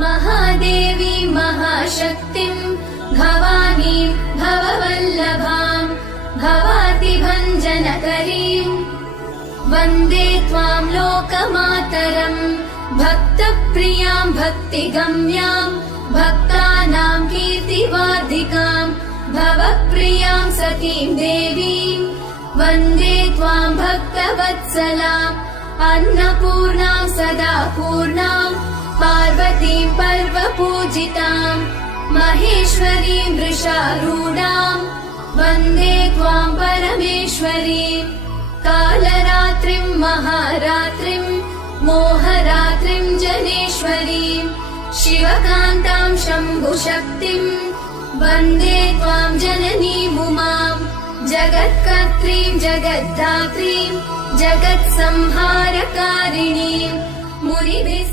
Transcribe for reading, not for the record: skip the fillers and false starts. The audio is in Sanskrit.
महादेवी महाशक्तिम् भवानीं भववल्लभाम् भवातिभञ्जनकरीम् वन्दे त्वां लोकमातरम् भक्तप्रियां भक्तिगम्यां भक्तानां कीर्तिवादिकाम् भवप्रियां सतीं देवीं वन्दे त्वां भक्तवत्सलाम् अन्नपूर्णां सदा पूर्णां पार्वतीं पर्वपूजिताम् महेश्वरीं वृषारूढां वन्दे त्वां परमेश्वरीं कालरात्रिं महारात्रिं मोहरात्रिं जनेश्वरीं शिवकान्तां शम्भुशक्तिं वन्दे त्वां जननीमुमां जगत्कर्त्रीं जगद्धात्रीं जगत्संहारकारिणीं मुनिभिः